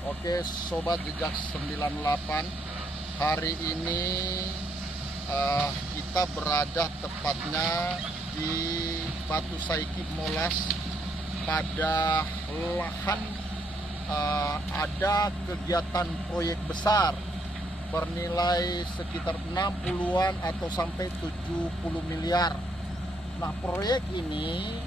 Oke, Sobat Jejak 98, hari ini kita berada tepatnya di Batu Saiki Molas. Pada lahan ada kegiatan proyek besar bernilai sekitar 60-an atau sampai 70 miliar. Nah, proyek ini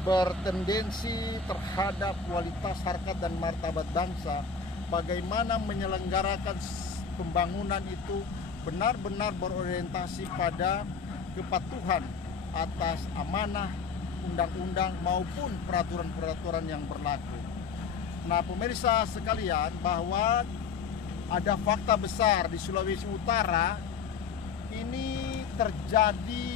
bertendensi terhadap kualitas harkat dan martabat bangsa. Bagaimana menyelenggarakan pembangunan itu benar-benar berorientasi pada kepatuhan atas amanah undang-undang maupun peraturan-peraturan yang berlaku. Nah, pemirsa sekalian, bahwa ada fakta besar di Sulawesi Utara ini terjadi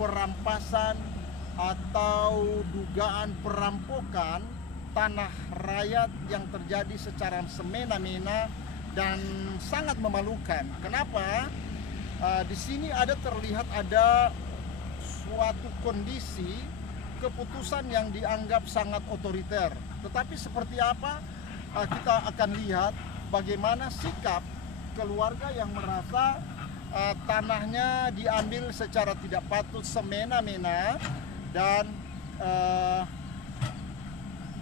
perampasan atau dugaan perampokan tanah rakyat yang terjadi secara semena-mena dan sangat memalukan. Kenapa? Di sini terlihat ada suatu kondisi keputusan yang dianggap sangat otoriter. Tetapi seperti apa? Kita akan lihat bagaimana sikap keluarga yang merasa tanahnya diambil secara tidak patut, semena-mena, dan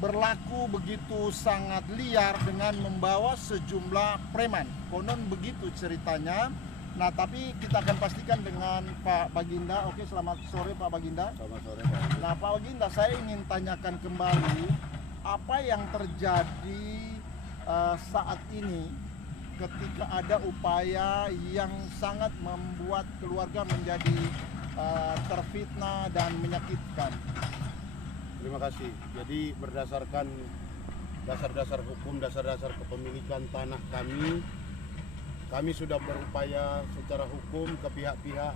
berlaku begitu sangat liar dengan membawa sejumlah preman. Konon begitu ceritanya. Nah, tapi kita akan pastikan dengan Pak Baginda. Oke, selamat sore Pak Baginda. Selamat sore Pak. Nah, Pak Baginda, saya ingin tanyakan kembali apa yang terjadi saat ini ketika ada upaya yang sangat membuat keluarga menjadi terfitnah dan menyakitkan. Terima kasih. Jadi berdasarkan dasar-dasar hukum, dasar-dasar kepemilikan tanah kami sudah berupaya secara hukum ke pihak-pihak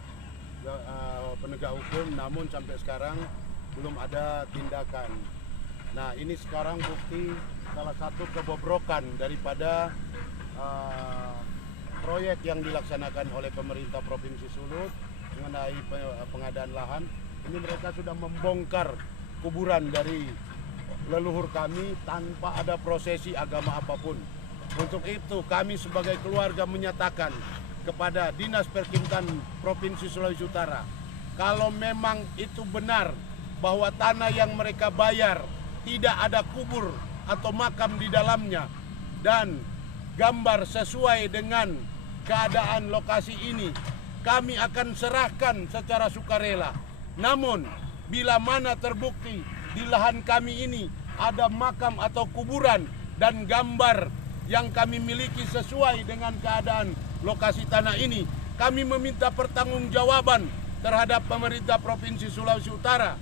penegak hukum, namun sampai sekarang belum ada tindakan. Nah, ini sekarang bukti salah satu kebobrokan daripada proyek yang dilaksanakan oleh pemerintah Provinsi Sulut mengenai pengadaan lahan. Ini mereka sudah membongkar kuburan dari leluhur kami tanpa ada prosesi agama apapun. Untuk itu kami sebagai keluarga menyatakan kepada Dinas Perkintan Provinsi Sulawesi Utara, kalau memang itu benar bahwa tanah yang mereka bayar tidak ada kubur atau makam di dalamnya dan gambar sesuai dengan keadaan lokasi ini, kami akan serahkan secara sukarela. Namun bila mana terbukti di lahan kami ini ada makam atau kuburan dan gambar yang kami miliki sesuai dengan keadaan lokasi tanah ini, kami meminta pertanggungjawaban terhadap pemerintah Provinsi Sulawesi Utara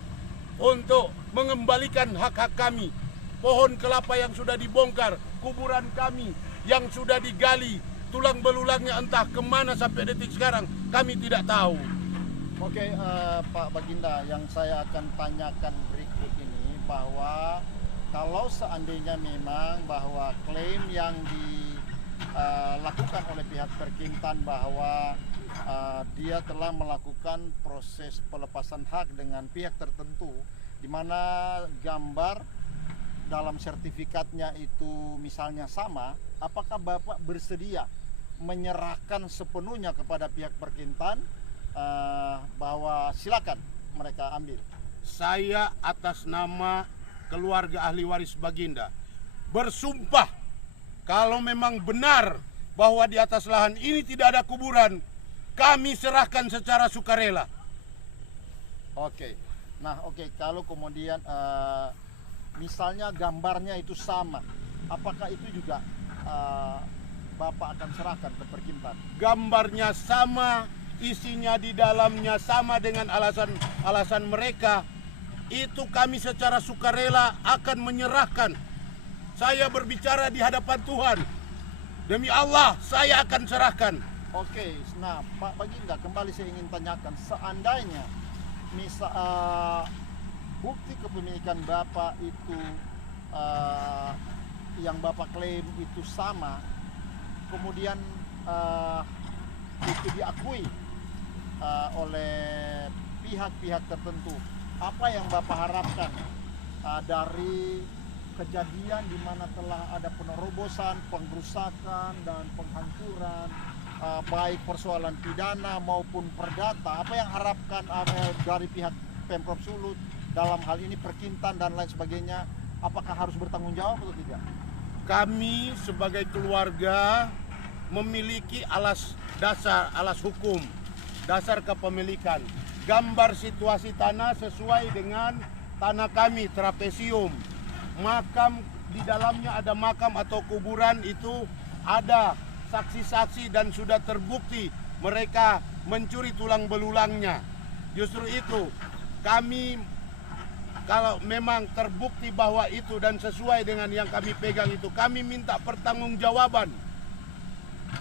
untuk mengembalikan hak-hak kami. Pohon kelapa yang sudah dibongkar, kuburan kami yang sudah digali, tulang belulangnya entah kemana sampai detik sekarang, kami tidak tahu. Oke, Pak Baginda, yang saya akan tanyakan berikut ini, bahwa kalau seandainya memang bahwa klaim yang dilakukan oleh pihak Perkintan bahwa dia telah melakukan proses pelepasan hak dengan pihak tertentu, di mana gambar dalam sertifikatnya itu misalnya sama, apakah Bapak bersedia menyerahkan sepenuhnya kepada pihak Perkintan bahwa silakan mereka ambil? Saya atas nama keluarga ahli waris Baginda bersumpah kalau memang benar bahwa di atas lahan ini tidak ada kuburan, kami serahkan secara sukarela. Oke. Nah, kalau kemudian misalnya gambarnya itu sama, apakah itu juga Bapak akan serahkan ke Perkintan? Gambarnya sama, isinya di dalamnya sama dengan alasan mereka, itu kami secara sukarela akan menyerahkan. Saya berbicara di hadapan Tuhan, demi Allah saya akan serahkan. Oke, nah Pak Baginda, kembali saya ingin tanyakan, seandainya bukti kepemilikan Bapak itu yang Bapak klaim itu sama, kemudian itu diakui oleh pihak-pihak tertentu, apa yang Bapak harapkan dari kejadian di mana telah ada penerobosan, pengrusakan dan penghancuran baik persoalan pidana maupun perdata, apa yang harapkan dari pihak Pemprov Sulut dalam hal ini Perkintan dan lain sebagainya, apakah harus bertanggung jawab atau tidak? Kami sebagai keluarga memiliki alas hukum, dasar kepemilikan. Gambar situasi tanah sesuai dengan tanah kami, trapesium. Makam di dalamnya ada makam atau kuburan, itu ada saksi-saksi dan sudah terbukti mereka mencuri tulang belulangnya. Justru itu kami, kalau memang terbukti bahwa itu dan sesuai dengan yang kami pegang itu, kami minta pertanggungjawaban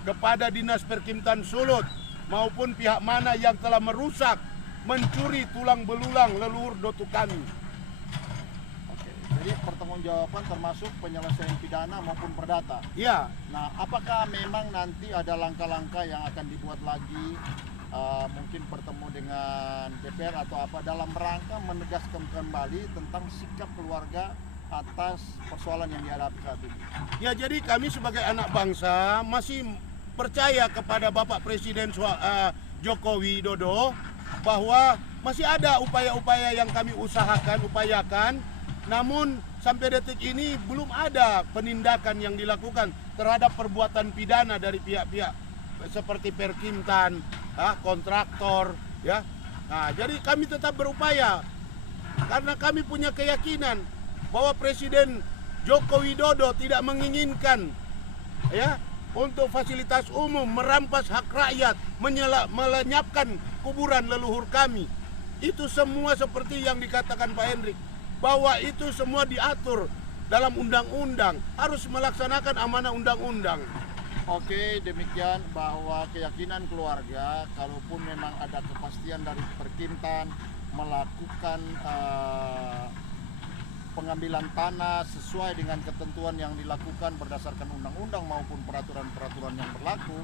kepada Dinas Perkintan Sulut maupun pihak mana yang telah merusak, mencuri tulang belulang leluhur dotu kami. Oke, jadi pertanggungjawaban termasuk penyelesaian pidana maupun perdata. Ya, Nah, apakah memang nanti ada langkah-langkah yang akan dibuat lagi, mungkin bertemu dengan DPR atau apa, dalam rangka menegaskan kembali tentang sikap keluarga atas persoalan yang dihadapi saat ini? ya, jadi kami sebagai anak bangsa masih percaya kepada Bapak Presiden Joko Widodo bahwa masih ada upaya-upaya yang kami upayakan, namun sampai detik ini belum ada penindakan yang dilakukan terhadap perbuatan pidana dari pihak-pihak seperti Perkintan, kontraktor, ya. Nah, jadi kami tetap berupaya karena kami punya keyakinan bahwa Presiden Joko Widodo tidak menginginkan, ya, untuk fasilitas umum, merampas hak rakyat, melenyapkan kuburan leluhur kami. Itu semua seperti yang dikatakan Pak Hendrik, bahwa itu semua diatur dalam undang-undang, harus melaksanakan amanah undang-undang. Oke, demikian bahwa keyakinan keluarga, kalaupun memang ada kepastian dari Perkintan melakukan pengambilan tanah sesuai dengan ketentuan yang dilakukan berdasarkan undang-undang maupun peraturan-peraturan yang berlaku,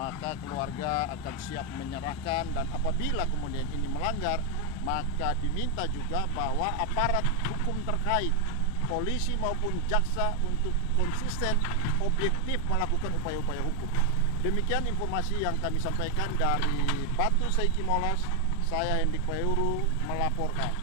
maka keluarga akan siap menyerahkan, dan apabila kemudian ini melanggar, maka diminta juga bahwa aparat hukum terkait, polisi maupun jaksa, untuk konsisten, objektif melakukan upaya-upaya hukum. Demikian informasi yang kami sampaikan dari Batu Saiki Molas. Saya Hendik Payuru melaporkan.